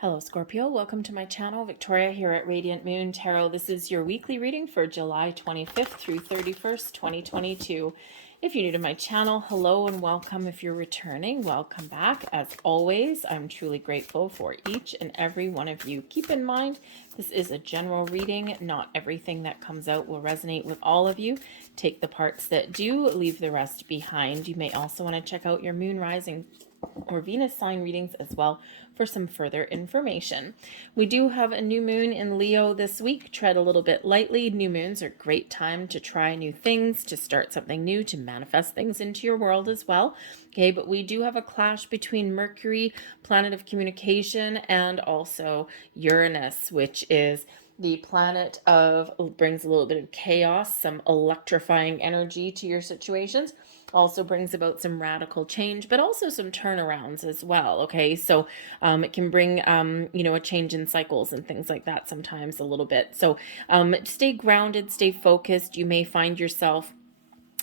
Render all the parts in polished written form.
Hello Scorpio, welcome to my channel. Victoria here at Radiant Moon Tarot. This is your weekly reading for July 25th through 31st, 2022. If you're new to my channel, hello and welcome. If you're returning, welcome back. As always, I'm truly grateful for each and every one of you. Keep in mind, this is a general reading. Not everything that comes out will resonate with all of you. Take the parts that do, leave the rest behind. You may also want to check out your moon rising or Venus sign readings as well for some further information. We do have a new moon in Leo this week. Tread a little bit lightly. New moons are a great time to try new things, to start something new, to manifest things into your world as well. Okay, but we do have a clash between Mercury, planet of communication, and also Uranus, which is the planet of brings a little bit of chaos, some electrifying energy to your situations. Also brings about some radical change, but also some turnarounds as well. Okay, so it can bring a change in cycles and things like that sometimes a little bit. So stay grounded, stay focused. You may find yourself,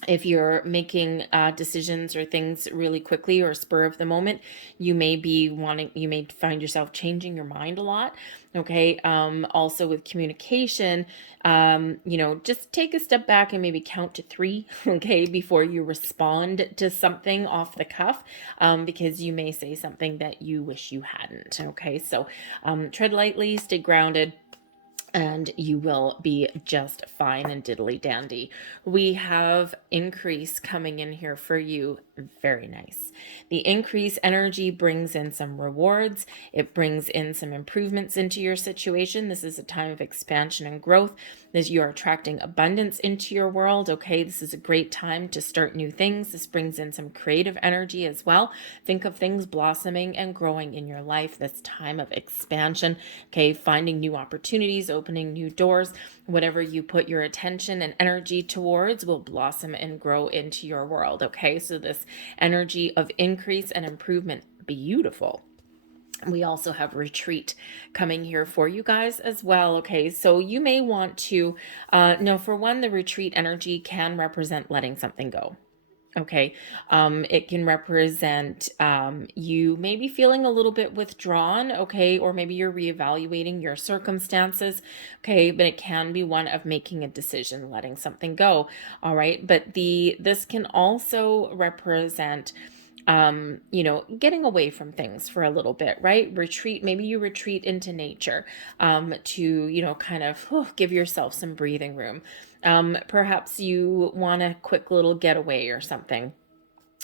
if you're making decisions or things really quickly or spur of the moment, you may find yourself changing your mind a lot. Okay. Also with communication, just take a step back and maybe count to 3, okay, before you respond to something off the cuff, because you may say something that you wish you hadn't. Okay. So tread lightly, stay grounded, and you will be just fine and diddly dandy. We have increase coming in here for you. Very nice. The increase energy brings in some rewards. It brings in some improvements into your situation. This is a time of expansion and growth as you are attracting abundance into your world. Okay, this is a great time to start new things. This brings in some creative energy as well. Think of things blossoming and growing in your life. This time of expansion. Okay, finding new opportunities, opening new doors. Whatever you put your attention and energy towards will blossom and grow into your world. Okay, so this energy of increase and improvement, beautiful. We also have retreat coming here for you guys as well. Okay, so you may want to know, for one, the retreat energy can represent letting something go. Okay, it can represent you maybe feeling a little bit withdrawn, okay, or maybe you're reevaluating your circumstances, okay, but it can be one of making a decision, letting something go, all right, but this can also represent getting away from things for a little bit, right? Retreat, maybe you retreat into nature to, kind of give yourself some breathing room. Perhaps you want a quick little getaway or something.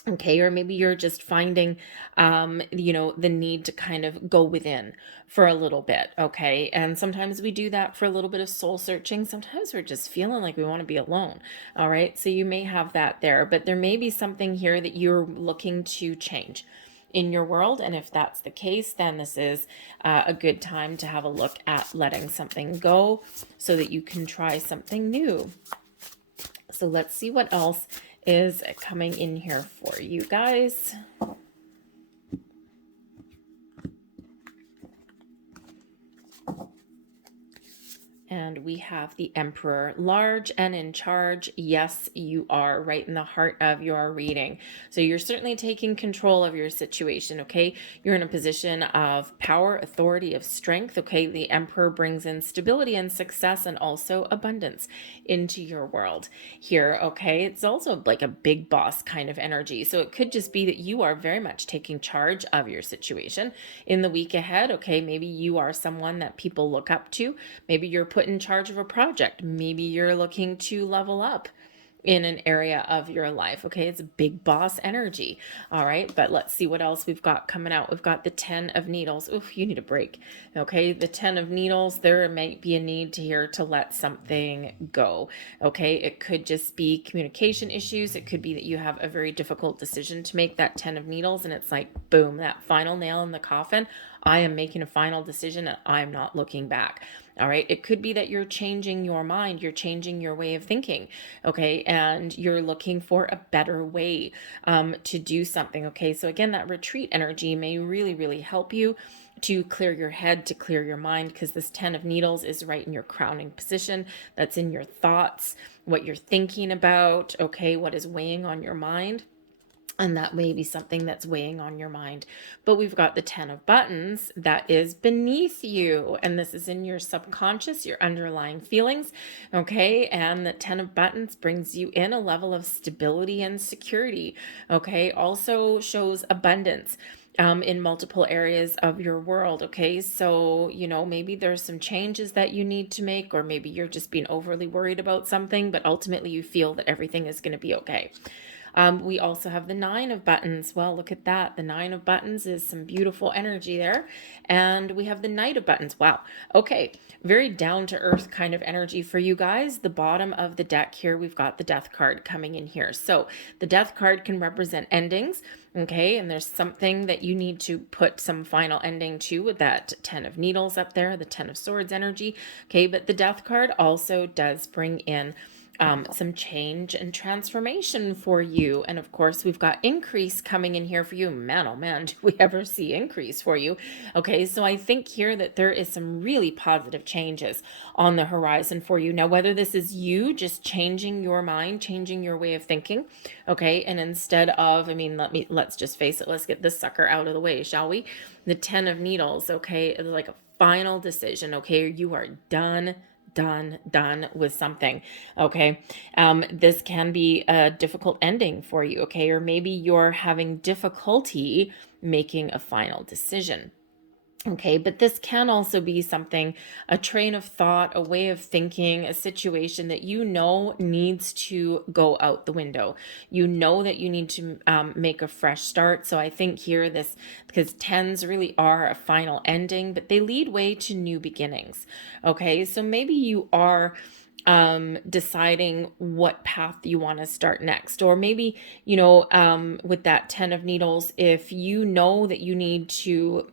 Okay, or maybe you're just finding, the need to kind of go within for a little bit. Okay, and sometimes we do that for a little bit of soul searching. Sometimes we're just feeling like we want to be alone. All right, so you may have that there, but there may be something here that you're looking to change in your world. And if that's the case, then this is a good time to have a look at letting something go so that you can try something new. So let's see what else is coming in here for you guys. And we have the Emperor, large and in charge. Yes, you are right in the heart of your reading. So you're certainly taking control of your situation, okay? You're in a position of power, authority, of strength, okay? The Emperor brings in stability and success and also abundance into your world here, okay? It's also like a big boss kind of energy. So it could just be that you are very much taking charge of your situation in the week ahead, okay? Maybe you are someone that people look up to. Maybe you're put in charge of a project. Maybe you're looking to level up in an area of your life. Okay, it's a big boss energy. All right, but let's see what else we've got coming out. We've got the 10 of Needles. Oof, you need a break. Okay, the 10 of Needles, there might be a need to let something go. Okay, it could just be communication issues. It could be that you have a very difficult decision to make, that 10 of Needles, and it's like, boom, that final nail in the coffin. I am making a final decision and I'm not looking back. All right. It could be that you're changing your mind. You're changing your way of thinking. Okay. And you're looking for a better way to do something. Okay. So again, that retreat energy may really, really help you to clear your head, to clear your mind, because this 10 of Needles is right in your crowning position. That's in your thoughts, what you're thinking about. Okay. What is weighing on your mind. And that may be something that's weighing on your mind. But we've got the 10 of buttons that is beneath you. And this is in your subconscious, your underlying feelings. Okay. And the 10 of buttons brings you in a level of stability and security. Okay. Also shows abundance in multiple areas of your world. Okay. So, maybe there's some changes that you need to make, or maybe you're just being overly worried about something, but ultimately you feel that everything is going to be okay. We also have the 9 of buttons. Well, look at that. The 9 of buttons is some beautiful energy there. And we have the Knight of buttons. Wow. Okay. Very down to earth kind of energy for you guys. The bottom of the deck here, we've got the Death card coming in here. So the Death card can represent endings. Okay. And there's something that you need to put some final ending to with that 10 of needles up there, the 10 of swords energy. Okay. But the Death card also does bring in some change and transformation for you. And of course, we've got increase coming in here for you. Man, oh man, do we ever see increase for you? Okay, so I think here that there is some really positive changes on the horizon for you. Now, whether this is you just changing your mind, changing your way of thinking, okay, and instead of, let's just face it, let's get this sucker out of the way, shall we? The 10 of needles, okay, it's like a final decision, okay, you are done with something. Okay. This can be a difficult ending for you. Okay. Or maybe you're having difficulty making a final decision. Okay, but this can also be something, a train of thought, a way of thinking, a situation that needs to go out the window. You know that you need to make a fresh start. So I think here because 10s really are a final ending, but they lead way to new beginnings. Okay, so maybe you are deciding what path you want to start next, or maybe with that 10 of needles, if you know that you need to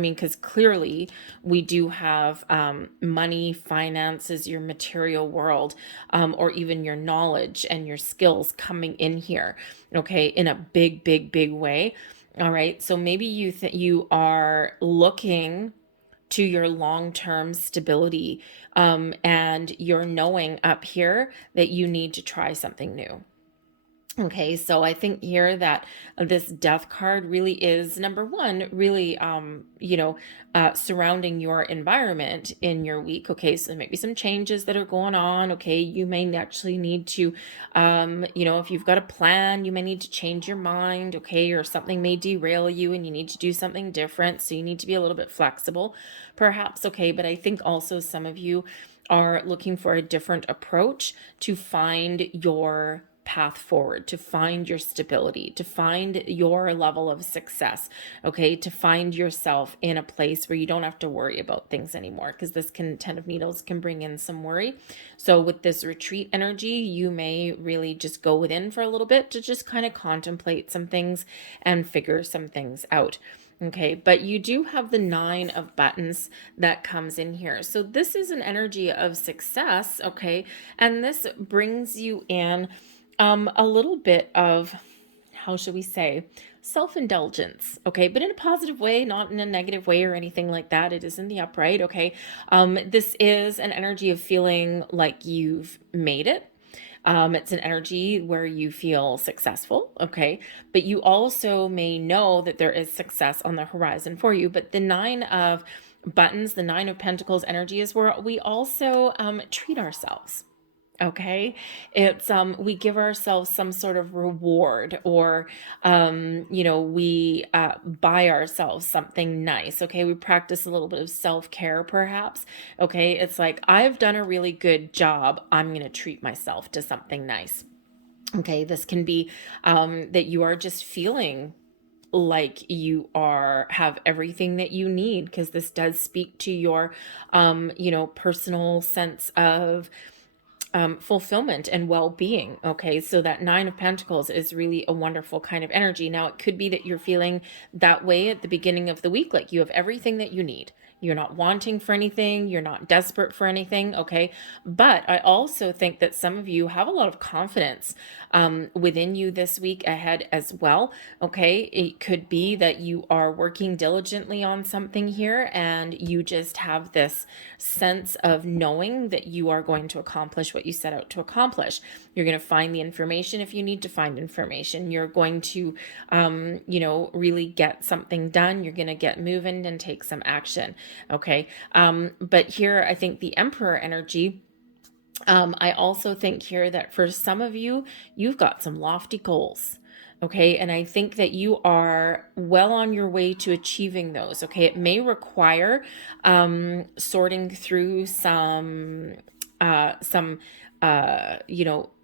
because clearly we do have money, finances, your material world, or even your knowledge and your skills coming in here, okay, in a big way. All right, so maybe you are looking to your long-term stability, and you're knowing up here that you need to try something new. Okay, so I think here that this Death card really is, number one, really, surrounding your environment in your week. Okay, so maybe some changes that are going on. Okay, you may actually need to, if you've got a plan, you may need to change your mind. Okay, or something may derail you and you need to do something different. So you need to be a little bit flexible, perhaps. Okay, but I think also some of you are looking for a different approach to find your path forward, to find your stability, to find your level of success, okay, to find yourself in a place where you don't have to worry about things anymore, because this 10 of needles can bring in some worry. So with this retreat energy, you may really just go within for a little bit to just kind of contemplate some things and figure some things out. Okay, but you do have the 9 of buttons that comes in here. So this is an energy of success, okay, and this brings you in a little bit of, how should we say, self-indulgence, okay, but in a positive way, not in a negative way or anything like that. It is in the upright, okay. This is an energy of feeling like you've made it. It's an energy where you feel successful, okay, but you also may know that there is success on the horizon for you. But the 9 of buttons, the 9 of pentacles energy is where we also treat ourselves. Okay, it's we give ourselves some sort of reward, or we buy ourselves something nice. Okay, we practice a little bit of self-care, perhaps. Okay, it's like, I've done a really good job, I'm going to treat myself to something nice. Okay, this can be that you are just feeling like you have everything that you need, because this does speak to your personal sense of fulfillment and well-being. Okay, so that 9 of Pentacles is really a wonderful kind of energy. Now, it could be that you're feeling that way at the beginning of the week, like you have everything that you need. You're not wanting for anything. You're not desperate for anything. Okay. But I also think that some of you have a lot of confidence within you this week ahead as well. Okay. It could be that you are working diligently on something here and you just have this sense of knowing that you are going to accomplish what you set out to accomplish. You're going to find the information if you need to find information. You're going to, really get something done. You're going to get moving and take some action. Okay. But here, I think the Emperor energy, I also think here that for some of you, you've got some lofty goals. Okay. And I think that you are well on your way to achieving those. Okay. It may require sorting through some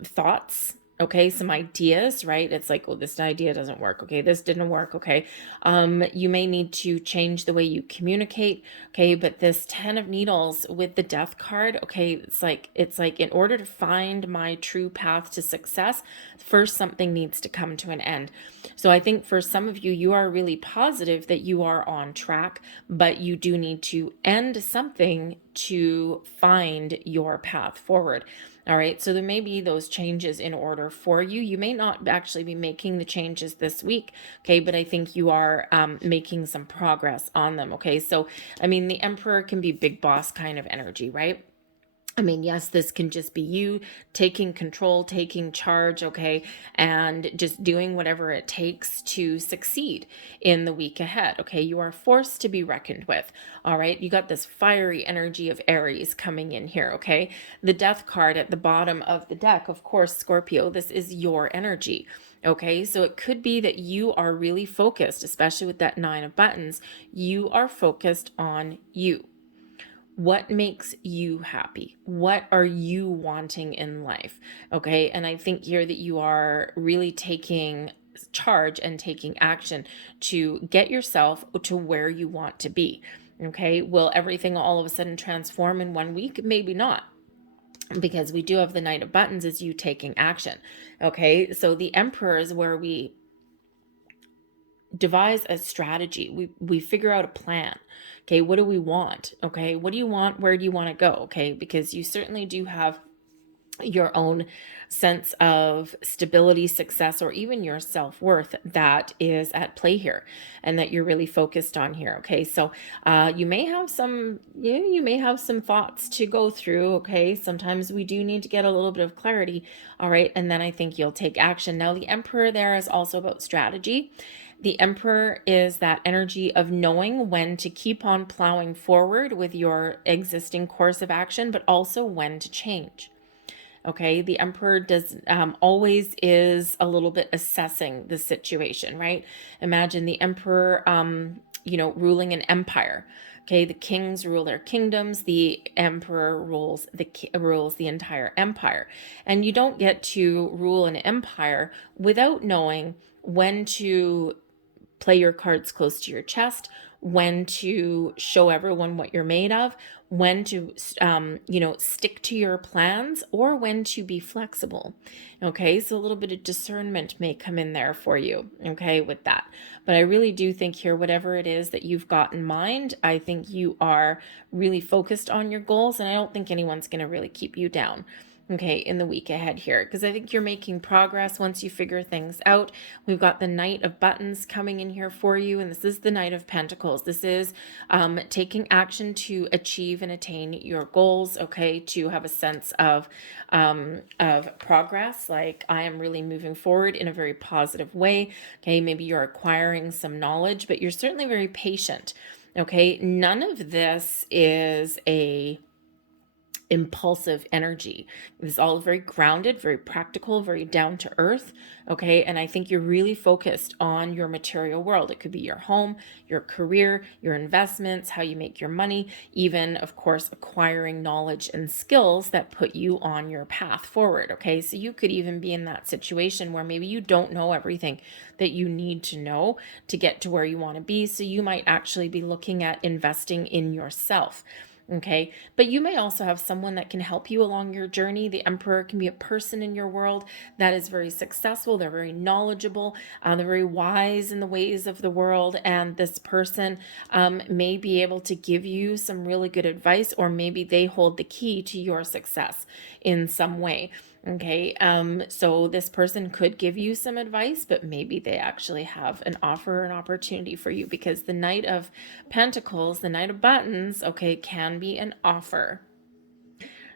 thoughts. Okay, some ideas, right? It's like, oh, this idea doesn't work. Okay, this didn't work. Okay, you may need to change the way you communicate. Okay, but this 10 of Needles with the Death card, okay, it's like in order to find my true path to success, first something needs to come to an end. So I think for some of you, you are really positive that you are on track, but you do need to end something to find your path forward. All right, so there may be those changes in order for you. You may not actually be making the changes this week, okay, but I think you are making some progress on them, okay? So, I mean, the Emperor can be big boss kind of energy, right? I mean, yes, this can just be you taking control, taking charge, okay, and just doing whatever it takes to succeed in the week ahead, okay? You are forced to be reckoned with, all right? You got this fiery energy of Aries coming in here, okay? The Death card at the bottom of the deck, of course, Scorpio, this is your energy. Okay, so it could be that you are really focused, especially with that 9 of Buttons. You are focused on you. What makes you happy? What are you wanting in life? Okay. And I think here that you are really taking charge and taking action to get yourself to where you want to be. Okay. Will everything all of a sudden transform in 1 week? Maybe not, because we do have the Knight of Buttons as you taking action. Okay. So the Emperor is where we devise a strategy. We figure out a plan. Okay, what do we want? Okay, what do you want? Where do you want to go? Okay, because you certainly do have your own sense of stability, success, or even your self-worth that is at play here and that you're really focused on here. Okay, so you may have some thoughts to go through. Okay, sometimes we do need to get a little bit of clarity. All right, and then I think you'll take action. Now the Emperor there is also about strategy. The Emperor is that energy of knowing when to keep on plowing forward with your existing course of action, but also when to change. Okay, the Emperor does always is a little bit assessing the situation, right? Imagine the Emperor, ruling an empire. Okay, the kings rule their kingdoms. The Emperor rules the entire empire, and you don't get to rule an empire without knowing when to play your cards close to your chest, when to show everyone what you're made of, when to, stick to your plans, or when to be flexible. Okay, so a little bit of discernment may come in there for you, okay, with that. But I really do think here, whatever it is that you've got in mind, I think you are really focused on your goals, and I don't think anyone's going to really keep you down. Okay, in the week ahead here, because I think you're making progress once you figure things out. We've got the Knight of Buttons coming in here for you, and this is the Knight of Pentacles. This is taking action to achieve and attain your goals, okay, to have a sense of progress, like I am really moving forward in a very positive way. Okay, maybe you're acquiring some knowledge, but you're certainly very patient. Okay, none of this is a impulsive energy. It's all very grounded, very practical, very down to earth. Okay. And I think you're really focused on your material world. It could be your home, your career, your investments, how you make your money, even, of course, acquiring knowledge and skills that put you on your path forward. Okay. So you could even be in that situation where maybe you don't know everything that you need to know to get to where you want to be. So you might actually be looking at investing in yourself. Okay. But you may also have someone that can help you along your journey. The Emperor can be a person in your world that is very successful. They're very knowledgeable. They're very wise in the ways of the world. And this person may be able to give you some really good advice, or maybe they hold the key to your success in some way. Okay, so this person could give you some advice, but maybe they actually have an offer, an opportunity for you, because the Knight of Pentacles, the Knight of Buttons, okay, can be an offer.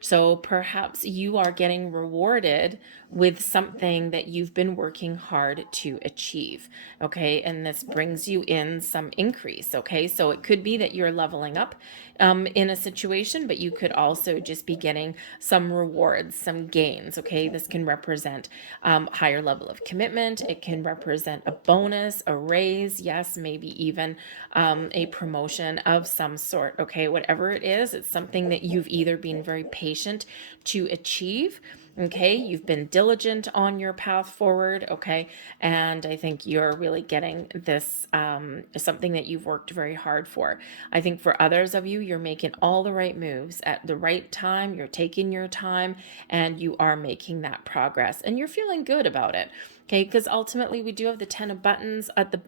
So perhaps you are getting rewarded with something that you've been working hard to achieve. Okay. And this brings you in some increase. Okay. So it could be that you're leveling up in a situation, but you could also just be getting some rewards, some gains. Okay. This can represent higher level of commitment. It can represent a bonus, a raise. Yes. Maybe even a promotion of some sort. Okay. Whatever it is, it's something that you've either been very patient to achieve. Okay, you've been diligent on your path forward. Okay, and I think you're really getting this something that you've worked very hard for. I think for others of you, you're making all the right moves at the right time. You're taking your time, and you are making that progress, and you're feeling good about it. Okay, because ultimately we do have the 10 of buttons at the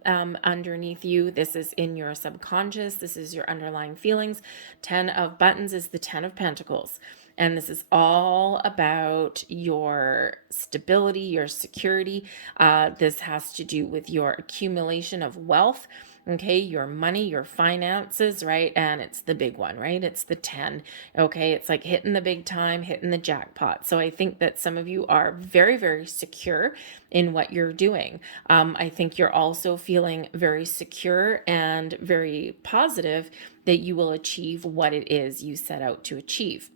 underneath you. This is in your subconscious. This is your underlying feelings. 10 of buttons is the 10 of pentacles. And this is all about your stability, your security. This has to do with your accumulation of wealth, okay, your money, your finances, right? And it's the big one, right? It's the 10, okay? It's like hitting the big time, hitting the jackpot. So I think that some of you are very, very secure in what you're doing. I think you're also feeling very secure and very positive that you will achieve what it is you set out to achieve.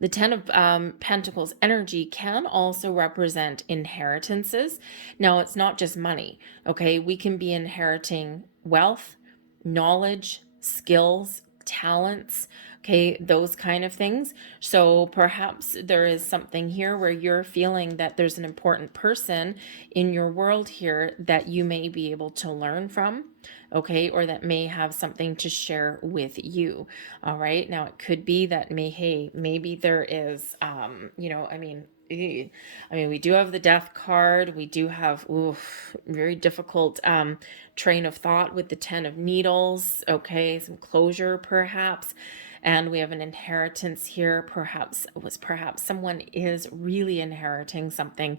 The 10 of Pentacles energy can also represent inheritances. Now, it's not just money, okay? We can be inheriting wealth, knowledge, skills, talents, okay? Those kind of things. So perhaps there is something here where you're feeling that there's an important person in your world here that you may be able to learn from, okay, or that may have something to share with you. All right, now it could be that maybe there is we do have the death card. We do have very difficult train of thought with the 10 of needles. Okay, some closure perhaps. And we have an inheritance here. Perhaps someone is really inheriting something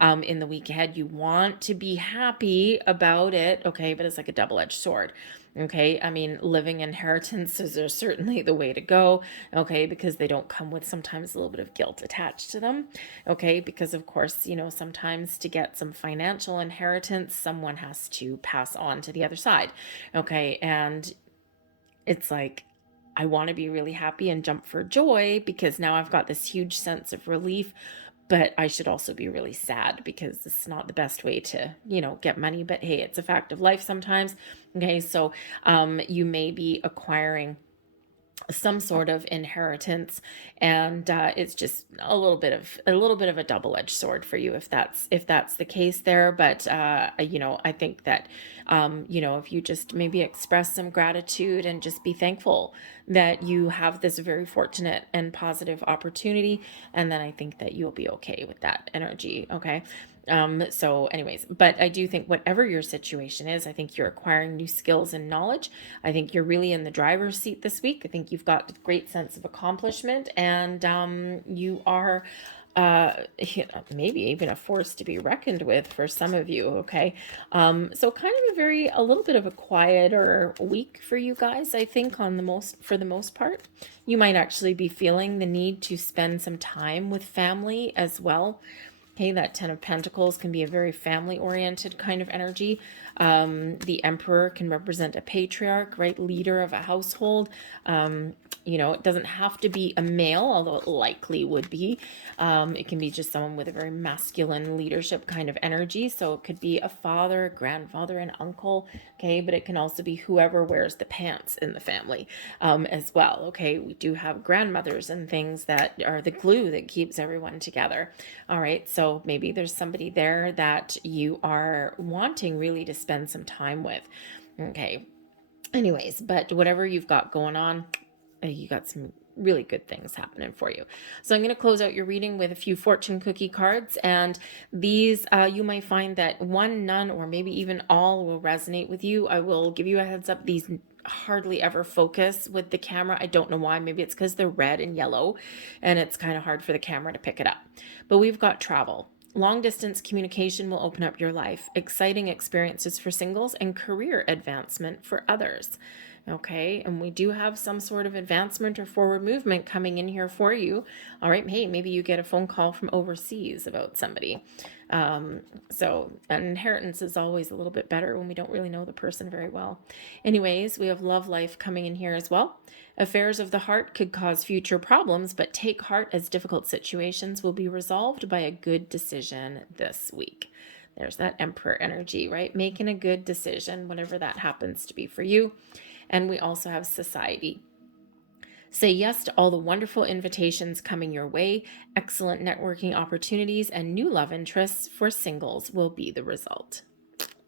in the week ahead. You want to be happy about it, okay, but it's like a double-edged sword. Okay, I mean, living inheritances are certainly the way to go, okay, because they don't come with sometimes a little bit of guilt attached to them, okay, because of course, sometimes to get some financial inheritance, someone has to pass on to the other side, okay, and it's like, I want to be really happy and jump for joy because now I've got this huge sense of relief, but I should also be really sad because it's not the best way to, get money, but hey, it's a fact of life sometimes. Okay. So, you may be acquiring some sort of inheritance, and it's just a little bit of a double-edged sword for you if that's the case there. But I think that if you just maybe express some gratitude and just be thankful that you have this very fortunate and positive opportunity, and then I think that you'll be okay with that energy. Okay. So anyways, but I do think whatever your situation is, I think you're acquiring new skills and knowledge. I think you're really in the driver's seat this week. I think you've got a great sense of accomplishment, and you are maybe even a force to be reckoned with for some of you. Okay. So kind of a little bit of a quieter week for you guys, I think, for the most part. You might actually be feeling the need to spend some time with family as well. Okay, that 10 of Pentacles can be a very family-oriented kind of energy. The Emperor can represent a patriarch, right? Leader of a household. It doesn't have to be a male, although it likely would be. It can be just someone with a very masculine leadership kind of energy. So it could be a father, a grandfather, an uncle, okay? But it can also be whoever wears the pants in the family as well, okay? We do have grandmothers and things that are the glue that keeps everyone together. All right, so maybe there's somebody there that you are wanting really to spend some time with, okay? Anyways, but whatever you've got going on, you got some really good things happening for you. So I'm going to close out your reading with a few fortune cookie cards, and these you might find that one, none, or maybe even all will resonate with you. I will give you a heads up, these hardly ever focus with the camera. I don't know why. Maybe it's because they're red and yellow and it's kind of hard for the camera to pick it up. But we've got travel. Long distance communication will open up your life, exciting experiences for singles, and career advancement for others. Okay, and we do have some sort of advancement or forward movement coming in here for you. All right, hey, maybe you get a phone call from overseas about somebody. So an inheritance is always a little bit better when we don't really know the person very well. Anyways, we have love life coming in here as well. Affairs of the heart could cause future problems, but take heart as difficult situations will be resolved by a good decision this week. There's that Emperor energy, right? Making a good decision, whatever that happens to be for you. And we also have society. Say yes to all the wonderful invitations coming your way. Excellent networking opportunities and new love interests for singles will be the result.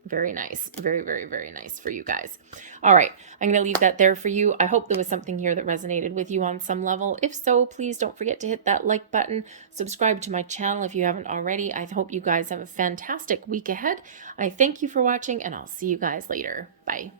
Very nice. Very, very, very nice for you guys. All right. I'm going to leave that there for you. I hope there was something here that resonated with you on some level. If so, please don't forget to hit that like button. Subscribe to my channel if you haven't already. I hope you guys have a fantastic week ahead. I thank you for watching, and I'll see you guys later. Bye.